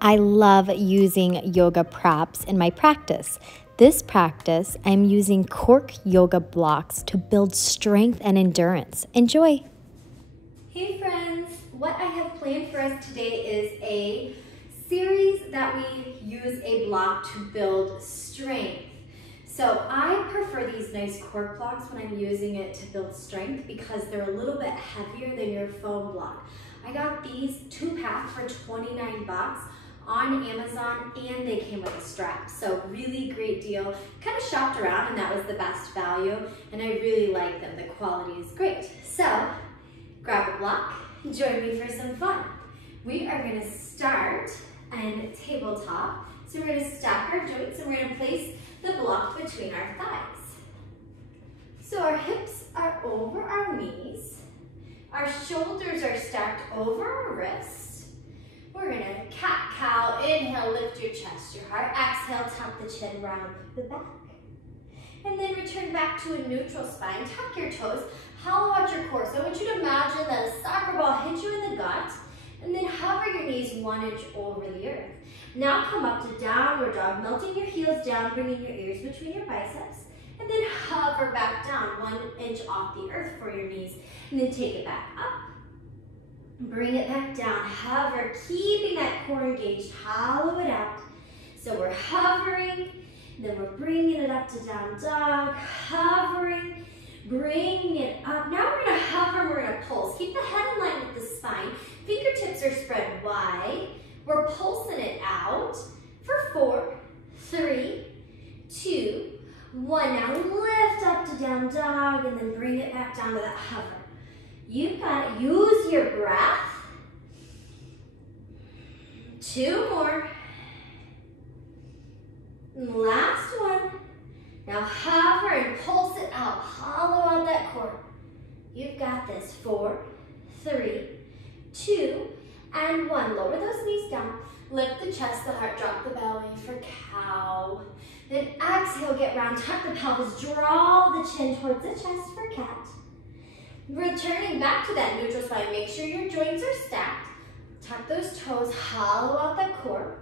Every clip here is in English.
I love using yoga props in my practice. This practice, I'm using cork yoga blocks to build strength and endurance. Enjoy! Hey friends, what I have planned for us today is a series that we use a block to build strength. So I prefer these nice cork blocks when I'm using it to build strength because they're a little bit heavier than your foam block. I got these 2-pack for 29 bucks on Amazon, and they came with a strap. So really great deal. Kind of shopped around and that was the best value, and I really like them. The quality is great. So grab a block, join me for some fun. We are gonna start on tabletop. So we're gonna stack our joints and we're gonna place the block between our thighs. So our hips are over our knees. Our shoulders are stacked over our wrists. We're gonna cat-cow. Inhale, lift your chest, your heart. Exhale, tuck the chin round through the back. And then return back to a neutral spine. Tuck your toes, hollow out your core. So I want you to imagine that a soccer ball hits you in the gut, and then hover your knees 1 inch over the earth. Now come up to downward dog, melting your heels down, bringing your ears between your biceps, and then hover back down 1 inch off the earth for your knees, and then take it back up. Bring it back down, hover, keeping that core engaged, hollow it out. So we're hovering, then we're bringing it up to down dog, hovering, bringing it up. Now we're gonna hover, we're gonna pulse. Keep the head in line with the spine. Fingertips are spread wide. We're pulsing it out for 4, 3, 2, 1. Now lift up to down dog and then bring it back down to that hover. You've got to use your breath. 2 more. Last one. Now hover and pulse it out. Hollow out that core. You've got this. 4, 3, 2, and 1. Lower those knees down. Lift the chest, the heart, drop the belly for cow. Then exhale, get round, tuck the pelvis, draw the chin towards the chest for cat. Returning back to that neutral spine, make sure your joints are stacked. Tuck those toes, hollow out that core.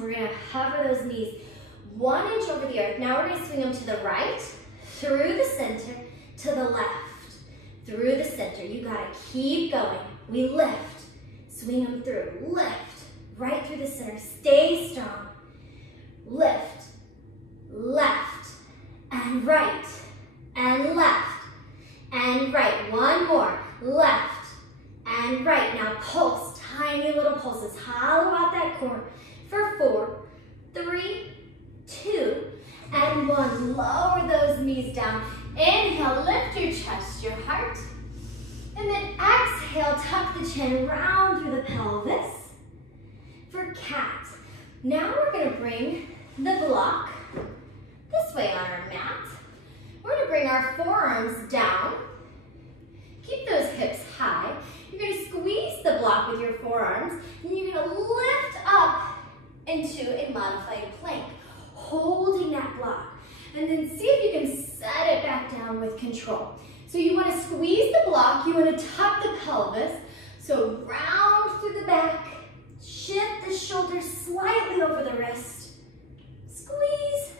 We're gonna hover those knees 1 inch over the earth. Now we're gonna swing them to the right, through the center, to the left, through the center. You gotta keep going. We lift, swing them through, lift, right through the center. Stay strong. Lift, left, and right, and left, and right. 1 more. Left and right. Now pulse. Tiny little pulses. Hollow out that core for 4, 3, 2, and 1. Lower those knees down. Inhale, lift your chest, your heart. And then exhale, tuck the chin round through the pelvis for cat. Now we're gonna bring the block this way on our mat. We're gonna bring our forearms down. Keep those hips high. You're gonna squeeze the block with your forearms, and you're gonna lift up into a modified plank, holding that block. And then see if you can set it back down with control. So you wanna squeeze the block, you wanna tuck the pelvis, so round through the back, shift the shoulders slightly over the wrist, squeeze,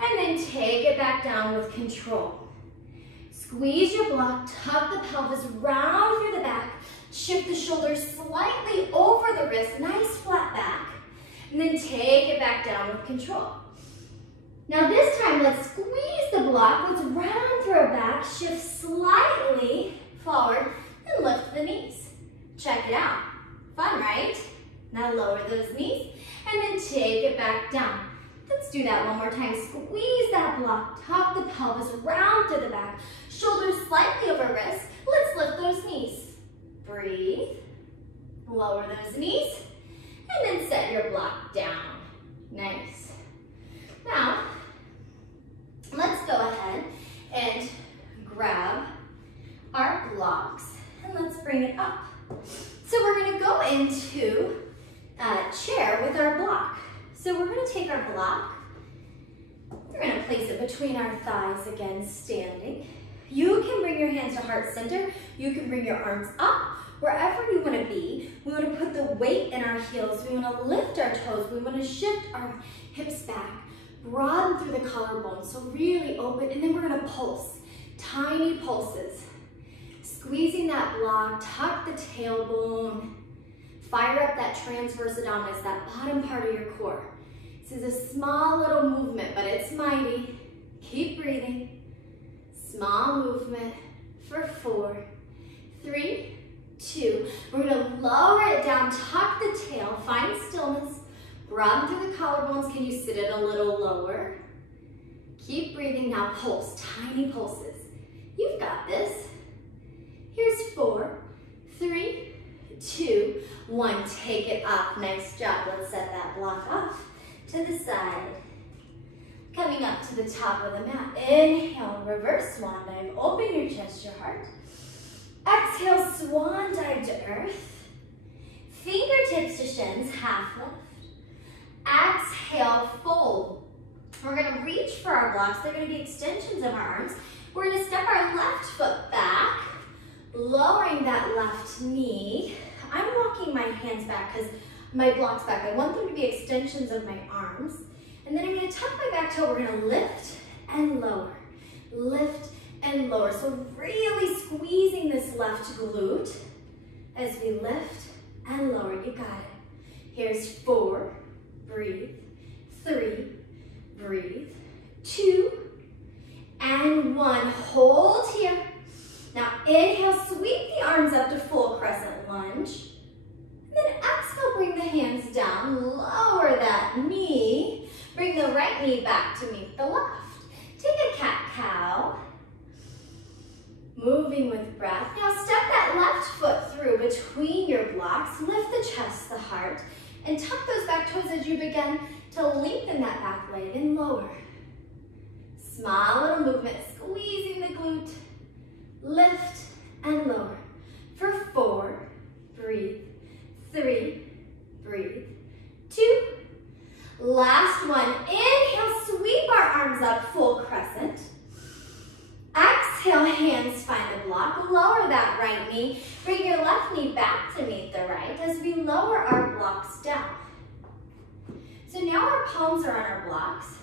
and then take it back down with control. Squeeze your block, tuck the pelvis round through the back, shift the shoulders slightly over the wrist, nice flat back, and then take it back down with control. Now this time, let's squeeze the block, let's round through our back, shift slightly forward, and lift the knees. Check it out. Fun, right? Now lower those knees, and then take it back down. Let's do that one more time. Squeeze that block, tuck the pelvis, round through the back, shoulders slightly over wrist. Let's lift those knees. Breathe, lower those knees, and then set your block down. Nice. Now, let's go ahead and grab our blocks, and let's bring it up. So we're gonna go into a chair with our block. So we're gonna take our block, we're gonna place it between our thighs again, standing. You can bring your hands to heart center. You can bring your arms up, wherever you want to be, we want to put the weight in our heels. We want to lift our toes. We want to shift our hips back, broaden through the collarbone, so really open, and then we're going to pulse, tiny pulses. Squeezing that block, tuck the tailbone, fire up that transverse abdominis, that bottom part of your core. This is a small little movement, but it's mighty. Keep breathing. Small movement for 4, 3, 2. We're gonna lower it down, tuck the tail, find stillness, broaden through the collarbones. Can you sit it a little lower? Keep breathing. Now pulse, tiny pulses. You've got this. Here's 4, 3, 2, 1. Take it up. Nice job. Let's set that block off to the side. Coming up to the top of the mat. Inhale, reverse swan dive. Open your chest, your heart. Exhale, swan dive to earth. Fingertips to shins, half lift. Exhale, fold. We're gonna reach for our blocks. They're gonna be extensions of our arms. We're gonna step our left foot back, lowering that left knee. I'm walking my hands back because my block's back. I want them to be extensions of my arms. And then I'm gonna tuck my back toe. We're gonna lift and lower. Lift and lower. So really squeezing this left glute as we lift and lower. You got it. Here's 4, breathe. 3, breathe. 2, and 1. Hold here. Now inhale, sweep the arms up to full crescent lunge. And then exhale, bring the hands down, lower that knee. Bring the right knee back to meet the left. Take a cat-cow. Moving with breath. Now step that left foot through between your blocks. Lift the chest, the heart, and tuck those back toes as you begin to lengthen that back leg and lower. Small little movement, squeezing the glute. Lift and lower. For 4, breathe. 3, breathe. 2, last one. Inhale, sweep our arms up, full crescent. Exhale, hands find the block. Lower that right knee. Bring your left knee back to meet the right as we lower our blocks down. So now our palms are on our blocks.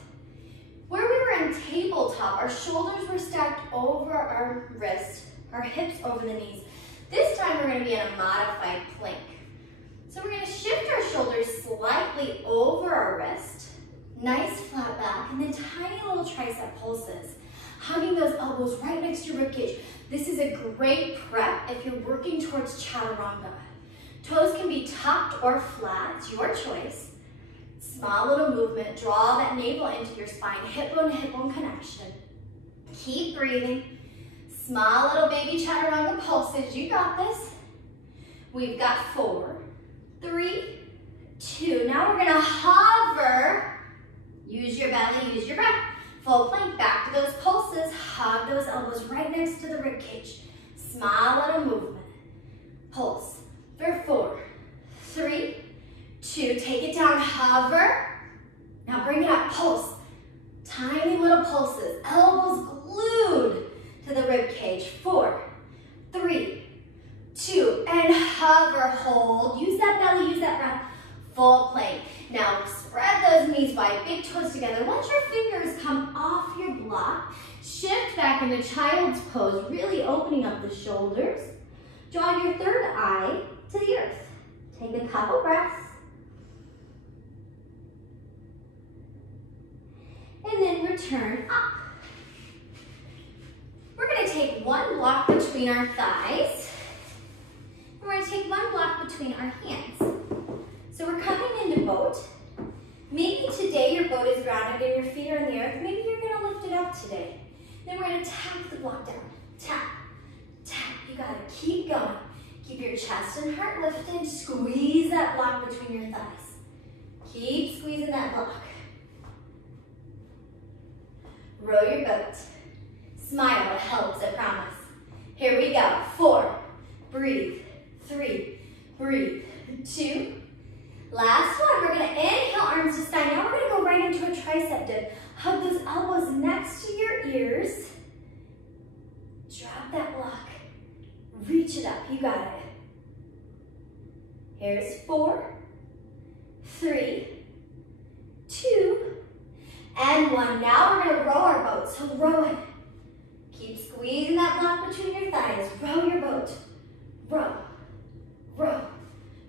Where we were in tabletop, our shoulders were stacked over our wrists, our hips over the knees. This time we're gonna be in a modified plank. So we're gonna shift our shoulders slightly over our wrist, nice flat back, and then tiny little tricep pulses, hugging those elbows right next to your ribcage. This is a great prep if you're working towards chaturanga. Toes can be tucked or flat, it's your choice. Small little movement, draw that navel into your spine, hip bone to hip bone connection. Keep breathing. Small little baby chaturanga pulses, you got this. We've got 4, 3, 2. Now we're gonna hover. Use your belly, use your breath. Full plank, back to those pulses. Hug those elbows right next to the rib cage. Small little movement. Pulse for 4, 3, 2. Take it down, hover. Now bring it up, pulse. Tiny little pulses, elbows glued to the rib cage. 4, 3, 2, and hover, hold. Use that belly, use that breath. Full plank. Now spread those knees wide, big toes together. Let your fingers come off your block. Shift back into child's pose, really opening up the shoulders. Draw your third eye to the earth. Take a couple breaths. And then return up. We're going to take one block between our thighs. And we're going to take one block between our hands. So we're coming into boat. Maybe today your boat is grounded and your feet are in the earth. Maybe you're going to lift it up today. Then we're going to tap the block down. Tap, tap. You got to keep going. Keep your chest and heart lifted. Squeeze that block between your thighs. Keep squeezing that block. Row your boat. Smile, it helps, I promise. Here we go. 4, breathe. 3, breathe. 2, last one. We're gonna inhale, arms to side. Now we're gonna go right into a tricep dip. Hug those elbows next to your ears. Drop that block. Reach it up, you got it. Here's 4, 3, 2, and 1. Now we're gonna row our boat, so row it. Keep squeezing that block between your thighs. Row your boat. Row, row.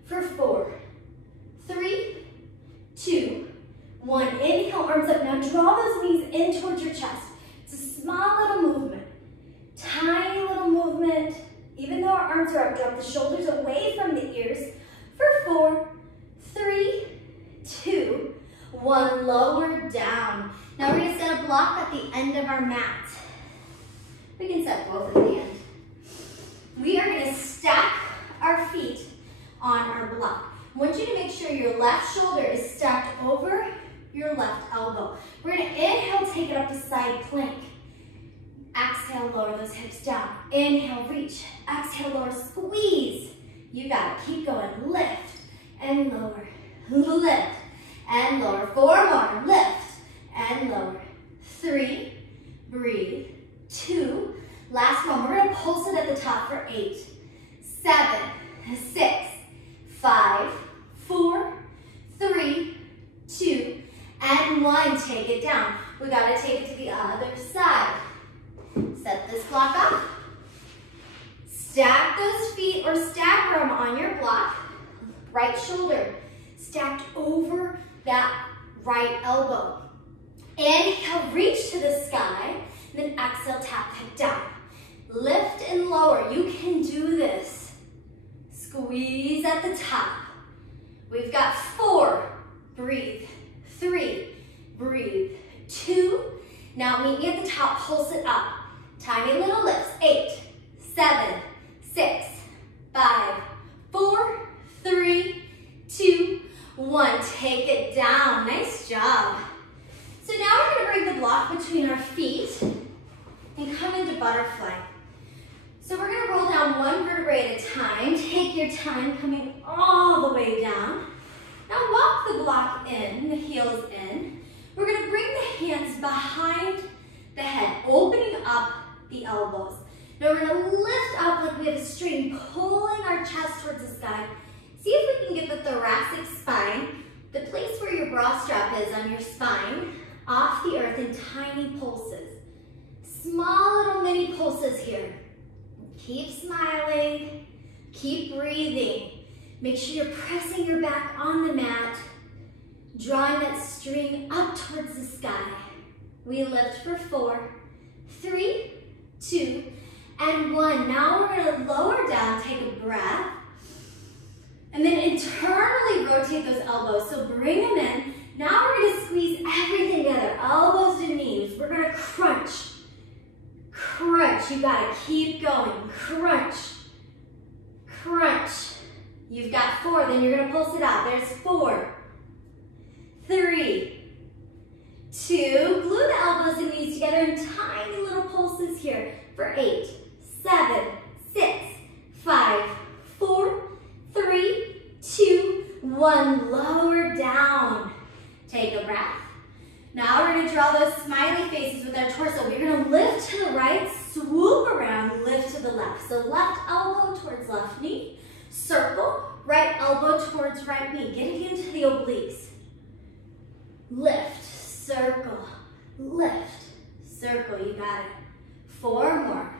For 4, 3, 2, 1. Inhale, arms up. Now draw those knees in towards your chest. It's a small little movement. Tiny little movement. Even though our arms are up, drop the shoulders away from the ears. For 4, 3, 2, 1. Lower down. Now we're going to set a block at the end of our mat. We can set both at the end. We are going to stack our feet on our block. I want you to make sure your left shoulder is stacked over your left elbow. We're going to inhale, take it up to side plank. Exhale, lower those hips down. Inhale, reach. Exhale, lower, squeeze. You got it. Keep going. Lift and lower. Lift and lower. 4 more. Lift and lower. 3. Breathe. 2. Last one. We're going to pulse it at the top for 8, 7, 6, 5, 4, 3, 2, and 1. Take it down. We got to take it to the other side. Set this block up. Stack those feet or stagger them on your block. Right shoulder stacked over that right elbow. Inhale, reach to the sky. Then exhale, tap back down. Lift and lower. You can do this. Squeeze at the top. We've got 4. Breathe. 3. Breathe. 2. Now meet me at the top. Pulse it up. Tiny little lifts. 8, 7, 6, 5, 4, 3, 2, 1. Take it down. Nice job. So now we're going to bring the block between our feet and come into butterfly. So we're going to roll down 1 vertebrae at a time. Take your time coming all the way down. Now walk the block in, the heels in. We're going to bring the hands behind the head, opening up the elbows. Now we're going to lift up like we have a string, pulling our chest towards the sky. See if we can get the thoracic spine, the place where your bra strap is on your spine, off the earth in tiny pulses. Small little mini pulses here. Keep smiling, keep breathing. Make sure you're pressing your back on the mat, drawing that string up towards the sky. We lift for 4, 3, 2, and 1. Now we're going to lower down, take a breath, and then internally rotate those elbows. So bring them in. Now we're going to squeeze everything together, elbows to knees. We're going to crunch. Crunch. You got to keep going. Crunch. Crunch. You've got 4, then you're going to pulse it out. There's 4, 3, 2. Glue the elbows and knees together in tiny little pulses here for 8, 7, 6, 5, 4, 3, 2, 1. Lower down. Take a breath. Now we're going to draw those smiley faces with our torso. We're going to lift to the right, swoop around, lift to the left. So left elbow towards left knee, circle, right elbow towards right knee. Getting into the obliques. Lift, circle, lift, circle. You got it. 4 more.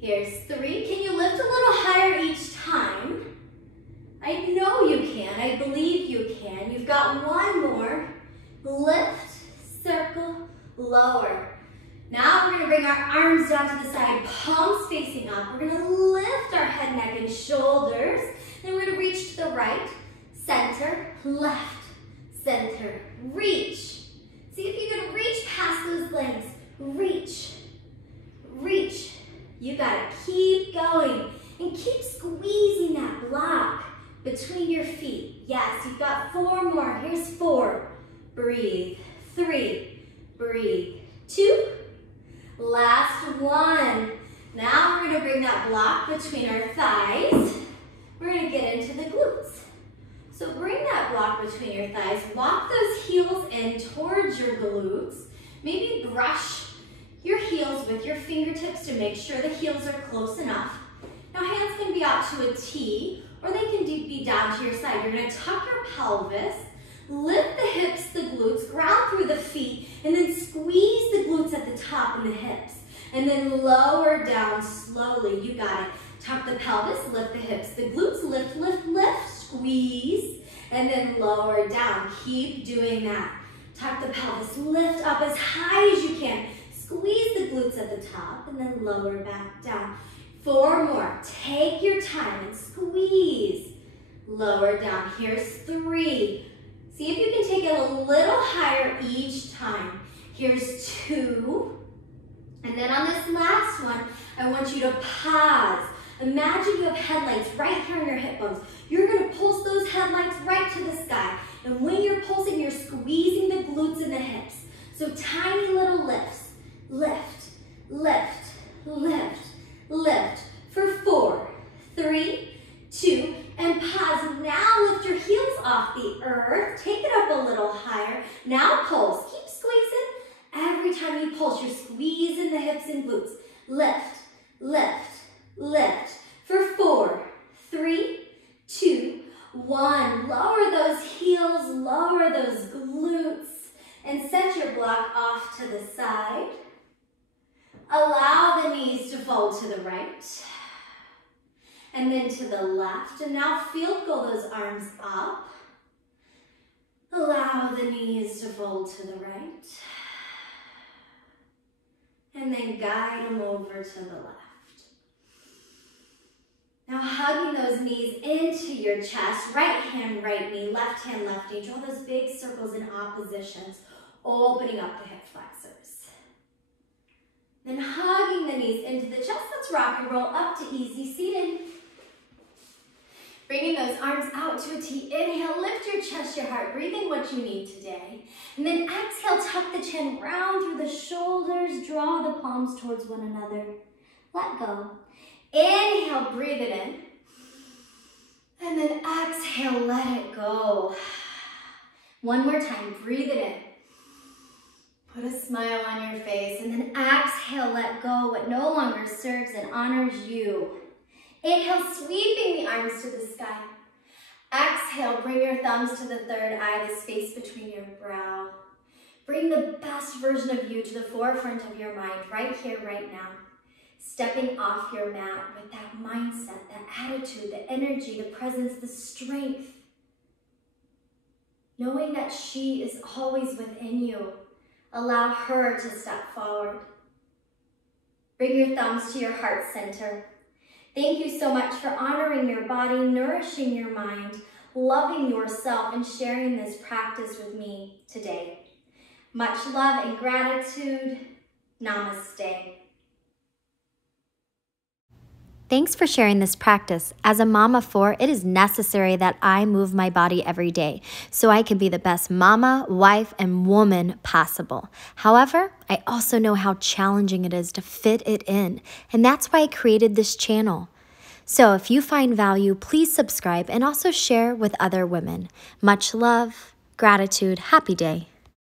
Here's 3. Can you lift a little higher each time? I know you can. I believe you can. You've got 1 more. Lift, circle, lower. Now we're going to bring our arms down to the side, palms facing up. We're going to lift our head, neck, and shoulders. Then we're going to reach to the right, center, left, center, reach. See if you can reach past those legs. Reach, reach. You got to keep going and keep squeezing that block between your feet. Yes, you've got 4 more. Here's 4. Breathe. 3. Breathe. 2. Last 1. Now we're going to bring that block between our thighs. We're going to get into the glutes. So bring that block between your thighs. Walk those heels in towards your glutes. Maybe brush your heels with your fingertips to make sure the heels are close enough. Now hands can be out to a T, or they can be down to your side. You're gonna tuck your pelvis, lift the hips, the glutes, ground through the feet, and then squeeze the glutes at the top and the hips. And then lower down slowly, you got it. Tuck the pelvis, lift the hips, the glutes, lift, lift, lift, squeeze, and then lower down. Keep doing that. Tuck the pelvis, lift up as high as you can. Squeeze the glutes at the top, and then lower back down. 4 more. Take your time and squeeze. Lower down. Here's 3. See if you can take it a little higher each time. Here's 2. And then on this last one, I want you to pause. Imagine you have headlights right here on your hip bones. You're gonna pulse those headlights right to the sky. And when you're pulsing, you're squeezing the glutes and the hips. So tiny little lifts. Lift, lift, lift, lift. For 4, 3, 2, and pause. Now lift your heels off the earth. Take it up a little higher. Now pulse. Keep squeezing. Every time you pulse, you're squeezing the hips and glutes. Lift, lift, lift. For 4, 3, 2, 1. Lower those heels, lower those glutes, and set your block off to the side. Allow the knees to fold to the right, and then to the left. And now field goal those arms up. Allow the knees to fold to the right. And then guide them over to the left. Now hugging those knees into your chest, right hand, right knee, left hand, left knee. Draw those big circles in oppositions, opening up the hip flexors. Then hugging the knees into the chest. Let's rock and roll up to easy seated. Bringing those arms out to a T. Inhale, lift your chest, your heart. Breathe in what you need today. And then exhale, tuck the chin round through the shoulders. Draw the palms towards one another. Let go. Inhale, breathe it in. And then exhale, let it go. One more time, breathe it in. Put a smile on your face. And then exhale, let go what no longer serves and honors you. Inhale, sweeping the arms to the sky. Exhale, bring your thumbs to the third eye, the space between your brow. Bring the best version of you to the forefront of your mind, right here, right now. Stepping off your mat with that mindset, that attitude, the energy, the presence, the strength. Knowing that she is always within you. Allow her to step forward. Bring your thumbs to your heart center. Thank you so much for honoring your body, nourishing your mind, loving yourself, and sharing this practice with me today. Much love and gratitude. Namaste. Thanks for sharing this practice. As a mom of 4, it is necessary that I move my body every day so I can be the best mama, wife, and woman possible. However, I also know how challenging it is to fit it in, and that's why I created this channel. So if you find value, please subscribe and also share with other women. Much love, gratitude, happy day.